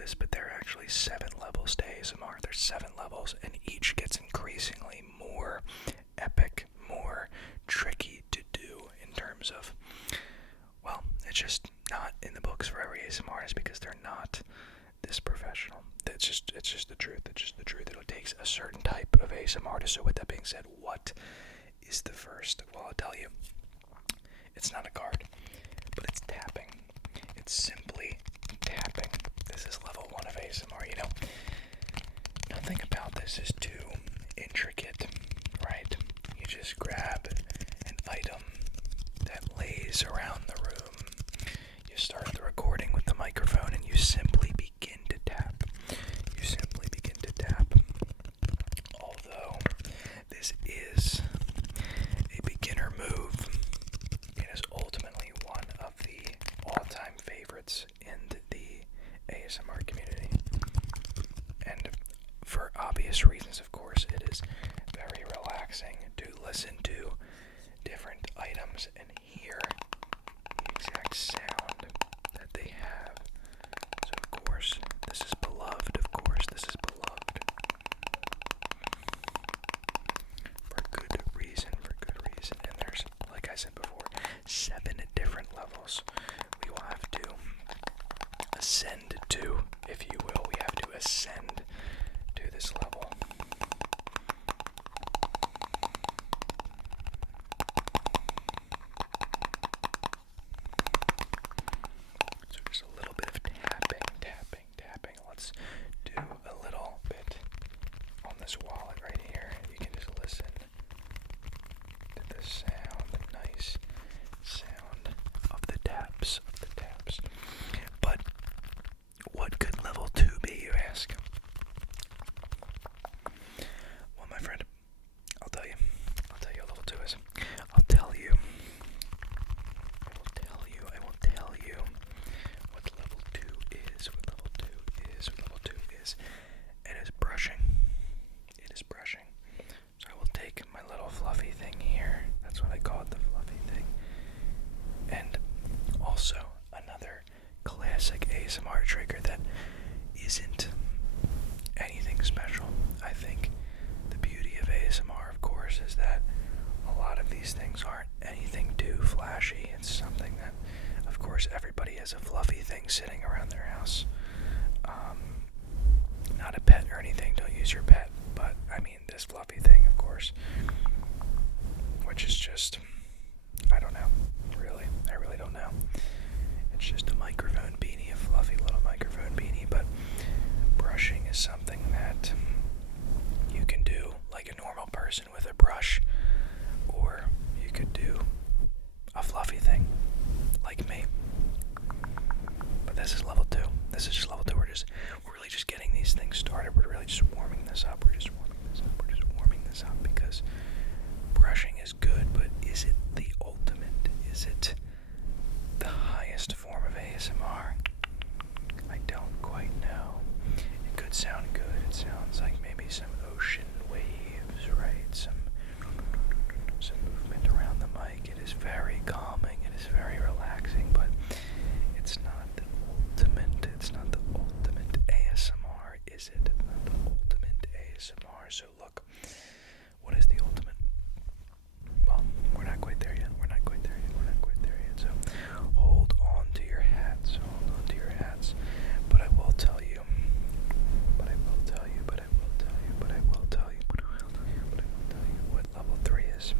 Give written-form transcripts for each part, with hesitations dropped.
this, but there are actually 7 levels to ASMR. There's 7 levels, and each gets increasingly more epic, more tricky to do in terms of, well, it's just not in the books for every ASMR artist because they're not this professional. It's just the truth. It's just the truth. It takes a certain type of ASMR artist. So with that being said, what is the first? Well, I'll tell you. It's not a card, but it's tapping. It's simply tapping. This is level 1 of ASMR. You know, nothing about this is too intricate, right? You just grab an item that lays around the room. You start the recording with the microphone and you simply begin to tap. You simply begin to tap. Although this is a beginner move, it is ultimately one of the all-time favorites in the ASMR community. And for obvious reasons, of course, it is very relaxing to listen to different items and hear the exact sound that they have. So, of course, this is beloved. Of course, this is beloved. For good reason, for good reason. And there's, like I said before, 7 different levels we will have to ascend to, if you will. We have to ascend to this level. So just a little bit of tapping. Let's do a little bit on this wallet right here. You can just listen to the sound, the nice sound of the taps, But what could level 2 be, you ask? Well, my friend, I'll tell you what level 2 is. I will tell you what level 2 is. It is brushing. So I will take my little fluffy thing here. That's what I call it, the fluffy thing. And also another classic ASMR trigger that isn't anything special. I think the beauty of ASMR, of course, is that a lot of these things aren't anything too flashy. It's something that, of course, everybody has a fluffy thing sitting around their house. Not a pet or anything, don't use your pet, but I mean this fluffy thing, of course, which is just, I don't know, I really don't know. It's just a microphone beanie, a fluffy little microphone beanie, but brushing is something that you can do like a normal person with a brush, or you could do a fluffy thing like me. But this is level 2. This is just level 2. We're really just getting these things started. We're really just warming this up. We're just warming this up because brushing is good, but is it the ultimate? Is it the highest form of ASMR? I don't quite know. It could sound good. It sounds like maybe some ocean waves, right? Some movement around the mic. It is very calming. It is very relaxing, but it's not the ultimate. It's not the ultimate ASMR, is it? It's not the ultimate ASMR. So look, what is the ultimate? Well, we're not quite there yet. So hold on to your hats. But I will tell you what level 3 is.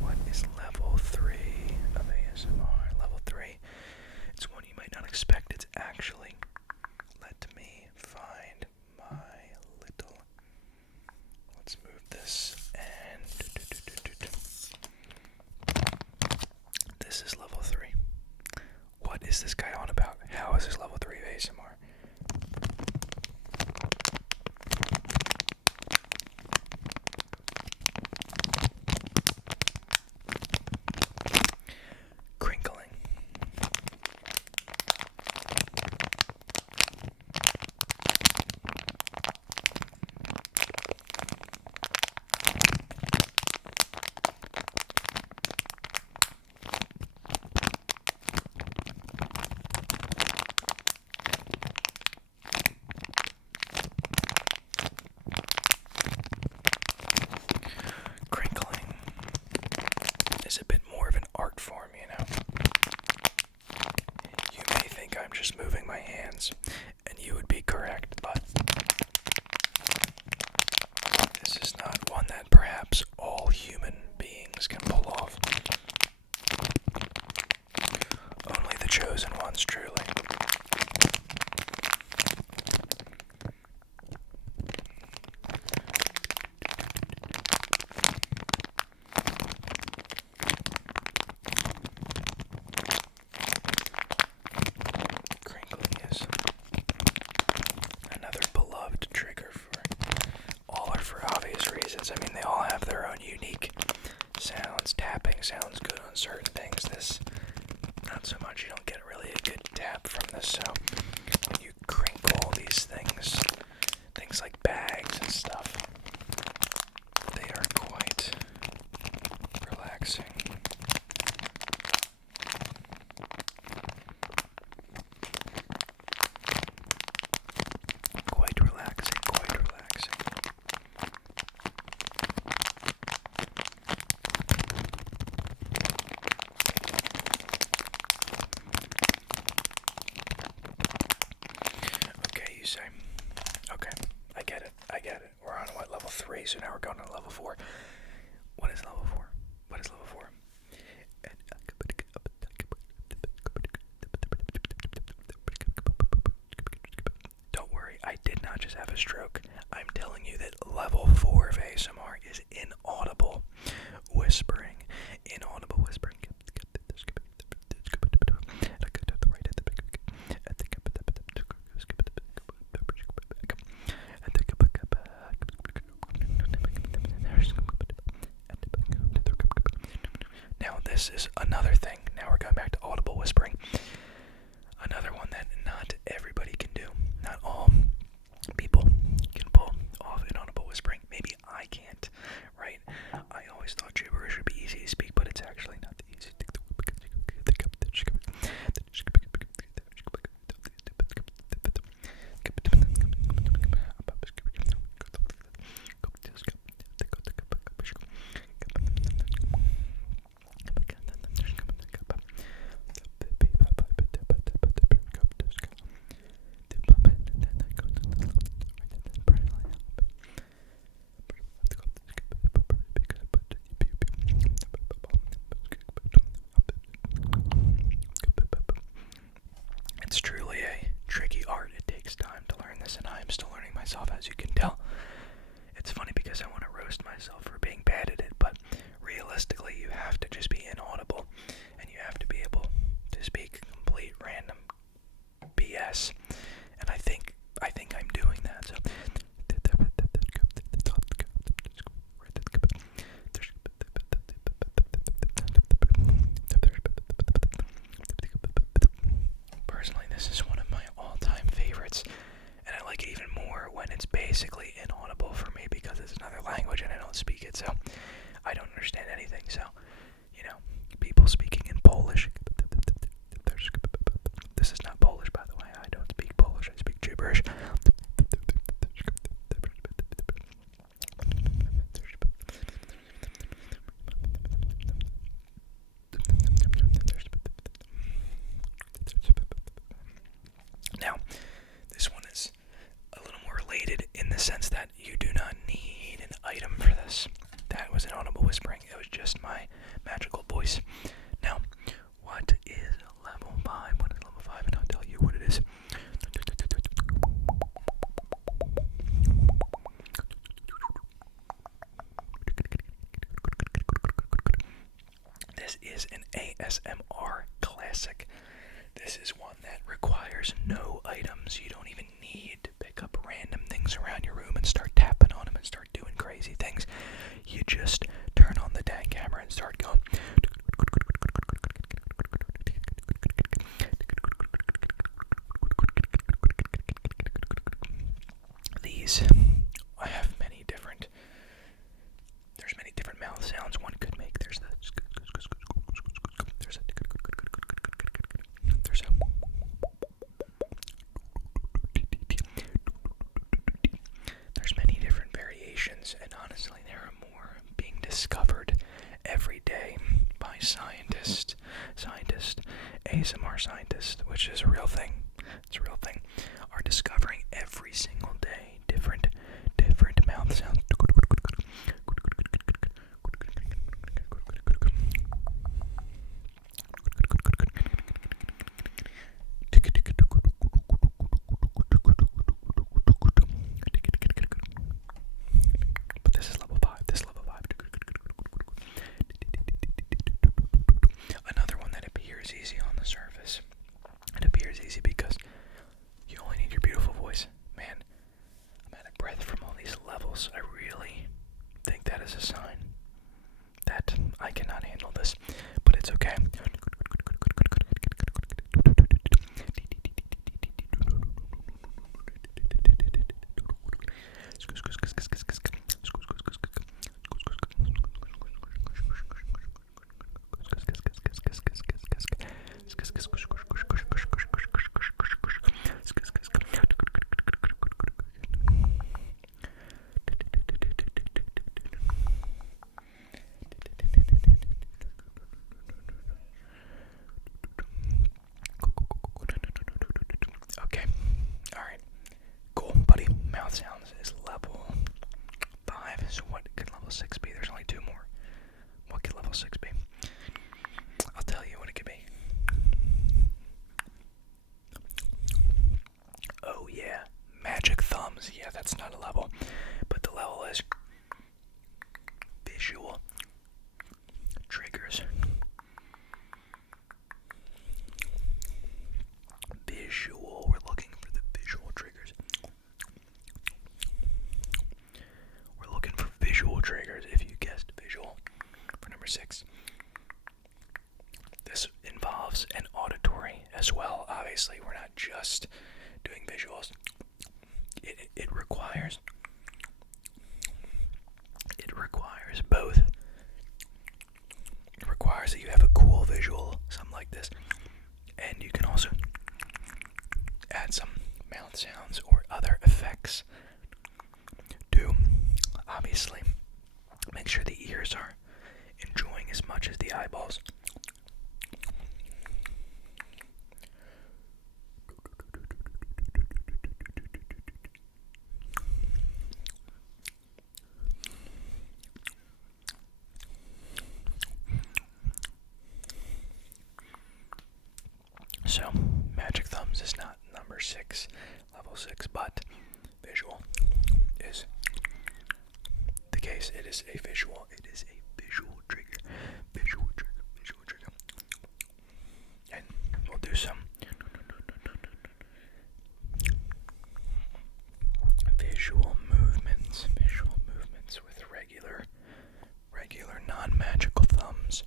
What is level 3 of ASMR? Level 3. It's one you might not expect. It's actually, let me find my little, let's move this, and this is level 3. What is this guy on about? How is this level 3 of ASMR? Crinkling. not so much. You don't get really a good tap from this, so when you crinkle these things like bags and stuff, they are quite relaxing. Quite relaxing, quite relaxing. Okay, you say. Okay, I get it. We're on what, level 3, so now we're going to level 4. What is level 4? What is level 4? Don't worry, I did not just have a stroke. I'm telling you that level 4 of ASMR is inaudible whispering. Inaudible whispering. Now this is another thing. Now we're going back to audible whispering. Another one that not everybody can do. Not all people can pull off inaudible whispering. Maybe I can't, right? I always thought gibberish would be easy to speak, but it's actually not the easy. It's truly a tricky art. It takes time to learn this, and I am still learning myself, as you can tell. It's funny because I want to roast myself for being bad at it, but realistically, you have to just be inaudible, and you have to be able to speak complete random BS. And I think I'm doing that. So personally, this is one of my all-time favorites, and I like it even more when it's basically inaudible for me because it's another language and I don't speak it, so I don't understand anything. So, people speaking in Polish. This is not Polish, by the way. I don't speak Polish. I speak gibberish. Now, this one is a little more related in the sense that you do not need an item for this. That was inaudible whispering. It was just my magical voice. Now, what is level 5? What is level 5? And I'll tell you what it is. This is an ASMR classic. This is one that requires no items. You don't even need to pick up random things around your room and start tapping on them and start doing crazy things. You just turn on the dang camera and start going. These, I have there's many different mouth sounds one could make. There's many different variations, and honestly, there are more being discovered every day by ASMR scientists, which is a real thing. It's a real thing. Are discovering every single day different mouth sounds. But this is level 5. Another one that appears easy on the surface. It appears easy because 6 be? There's only 2 more. What could level 6 be? I'll tell you what it could be. Oh yeah, magic thumbs. Yeah, that's not a level. But the level is visual triggers. Visual. We're looking for the visual triggers. We're looking for visual triggers, if you guessed visual, for number 6. This involves an auditory as well. Obviously, we're not just doing visuals. It requires both. It requires that you have a cool visual, something like this, and you can also add some mouth sounds or other effects to obviously make sure the ears are enjoying as much as the eyeballs. So, magic thumbs is not number 6, level 6, but visual is the case. It is a visual. It is a visual trigger. Visual trigger. Visual trigger. And we'll do some visual movements. Visual movements with regular non-magical thumbs.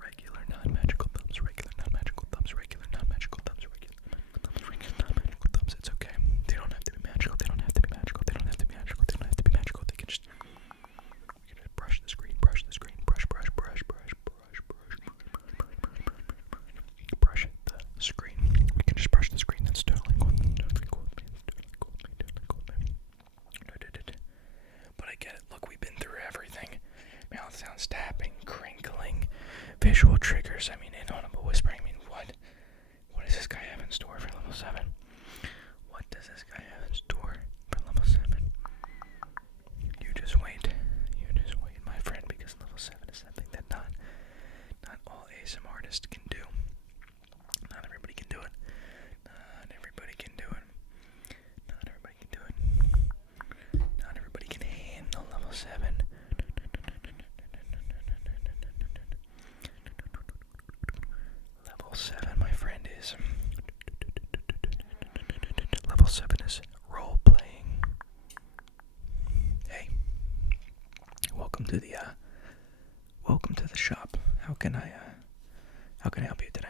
Regular non-magical thumbs. Regular non-magical thumbs. Regular non-magical thumbs. Regular non-magical thumbs. It's okay. They don't have to be magical. They don't have to be magical. They don't have to be magical. They don't have to be magical. They can just brush the screen. Brush the screen. Brush the screen. We can just brush the screen. That's totally cool. Totally cool with me. Totally cool with me. But I get it. Look, we've been through everything. Mouth sounds, tapping, crinkling, visual triggers. I mean, inaudible whispering. I mean, what does this guy have in store for level 7? What does this guy have in store for level 7? You just wait. You just wait, my friend, because level 7 is something that not all ASMR artists can do. Not everybody can do it. Not everybody can do it. Not everybody can do it. Not everybody can handle level 7. Level 7, my friend, is level 7 is role playing. Hey, welcome to the shop. How can I help you today?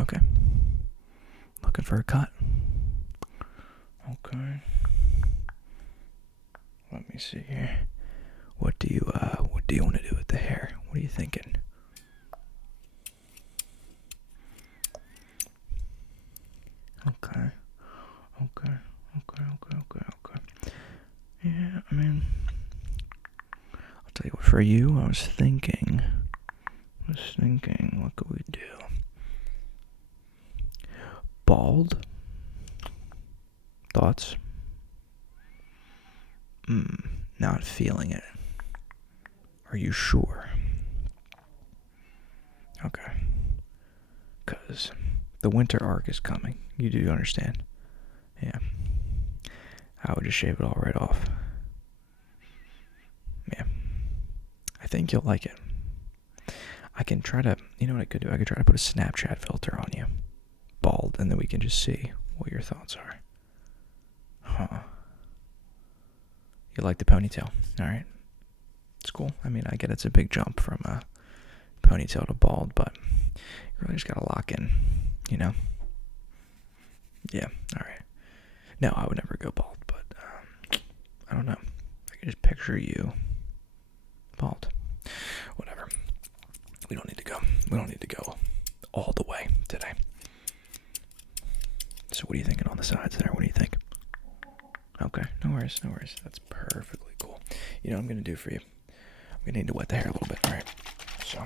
Okay. Looking for a cut. Okay. Let me see here. What do you want to do with the hair? What are you thinking? Okay. Yeah, I mean, I'll tell you what, for you, I was thinking, what could we do? Bald? Thoughts? Not feeling it. Are you sure? Okay. Because the winter arc is coming. You do understand? Yeah. I would just shave it all right off. Yeah. I think you'll like it. I can try to, you know what I could do? I could try to put a Snapchat filter on you. Bald, and then we can just see what your thoughts are. Huh. You like the ponytail? Alright. It's cool. I mean, I get it's a big jump from ponytail to bald, but you really just gotta lock in, you know? Yeah, alright. No, I would never go bald, but I don't know. I can just picture you bald. Whatever. We don't need to go all the way today. So what are you thinking on the sides there? What do you think? Okay, no worries. That's perfectly cool. You know what I'm going to do for you? I'm going to need to wet the hair a little bit, alright? So,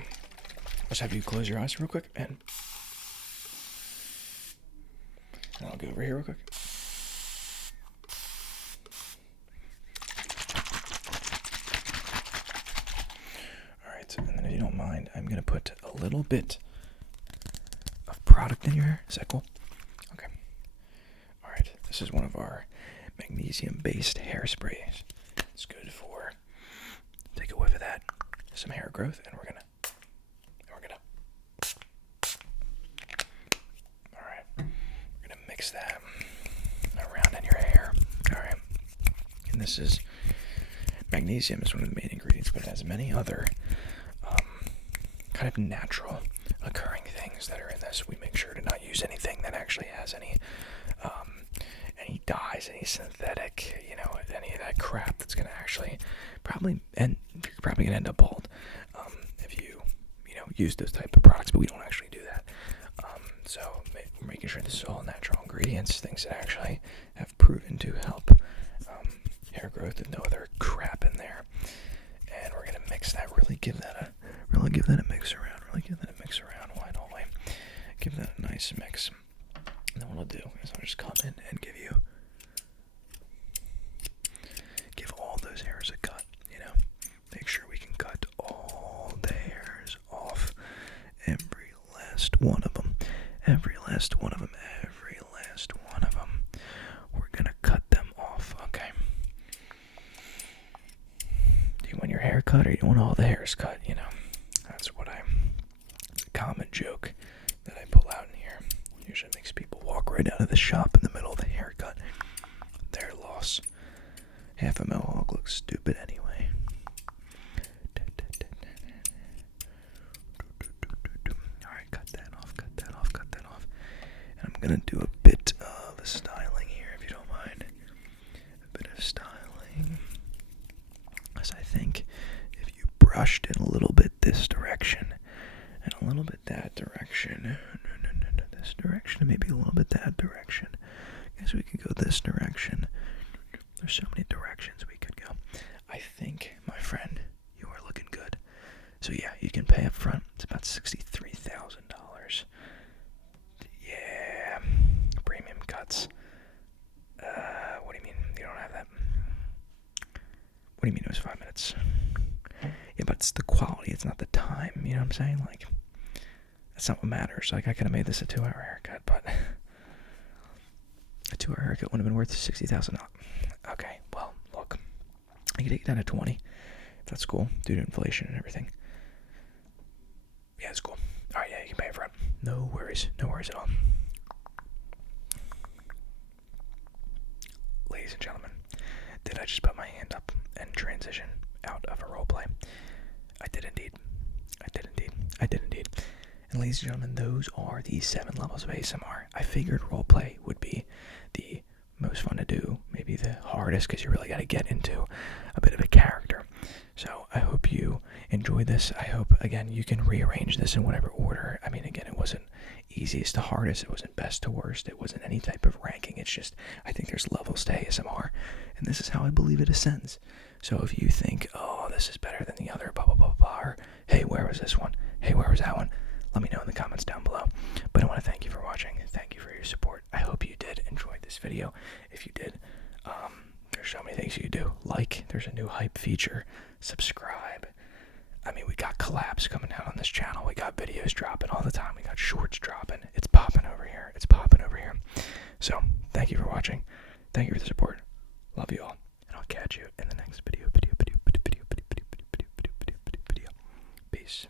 let's have you close your eyes real quick, and I'll go over here real quick. mind, I'm going to put a little bit of product in your hair. Is that cool? Okay. Alright, this is one of our magnesium-based hairsprays. It's good for, take a whiff of that, some hair growth, and we're gonna, alright, we're gonna mix that around in your hair. Alright, and this is, magnesium is one of the main ingredients, but it has many other kind of natural occurring things that are in this. We make sure to not use anything that actually has any dyes, any synthetic, any of that crap that's going to actually probably, and you're probably going to end up bald if you use those type of products, but we don't actually do that. So we're making sure this is all natural ingredients, things that actually have proven to help hair growth with no other crap in there. And we're going to mix that, really give that a mix around. Why don't we give that a nice mix? And then what I'll do is I'll just come in and give all those hairs a cut, make sure we can cut all the hairs off, every last one of them, we're gonna cut them off, okay? Do you want your hair cut or you want all the hairs cut, That's it's a common joke that I pull out in here. Usually makes people walk right out of the shop in the middle of the haircut. Their loss. Half a mohawk looks stupid anyway. Alright, cut that off. And I'm gonna do a bit of styling here, if you don't mind. A bit of styling. As I think if you brushed it a little bit this direction, and a little bit that direction, this direction, and maybe a little bit that direction. I guess we could go this direction. There's so many directions we could go. I think, my friend, you are looking good. So yeah, you can pay up front. It's about $63,000. Yeah, premium cuts. What do you mean you don't have that? What do you mean it was 5 minutes? Yeah, but it's the quality, it's not the time, you know what I'm saying? Like, that's not what matters. Like, I could have made this a 2-hour haircut, but a 2-hour haircut would have been worth $60,000. Okay, well, look, I can take it down to 20, if that's cool, due to inflation and everything. Yeah, it's cool. Alright, yeah, you can pay it for it. No worries at all. Ladies and gentlemen, did I just put my hand up and transition out of a roleplay? I did indeed. And ladies and gentlemen, those are the 7 levels of ASMR. I figured roleplay would be the most fun to do, maybe the hardest, because you really got to get into a bit of a character. So I hope you enjoyed this. I hope, again, you can rearrange this in whatever order. I mean, again, it wasn't easiest to hardest. It wasn't best to worst. It wasn't any type of ranking. It's just, I think there's levels to ASMR, and this is how I believe it ascends. So if you think, oh, this is better than the other, blah, blah, blah, blah, or, hey, where was this one? Hey, where was that one? Let me know in the comments down below. But I want to thank you for watching. Thank you for your support. I hope you did enjoy this video. If you did, there's so many things you can do. Like, there's a new hype feature. Subscribe. I mean, we got collabs coming out on this channel. We got videos dropping all the time. We got shorts dropping. It's popping over here. So, thank you for watching. Thank you for the support. Love you all. And I'll catch you in the next video. Peace.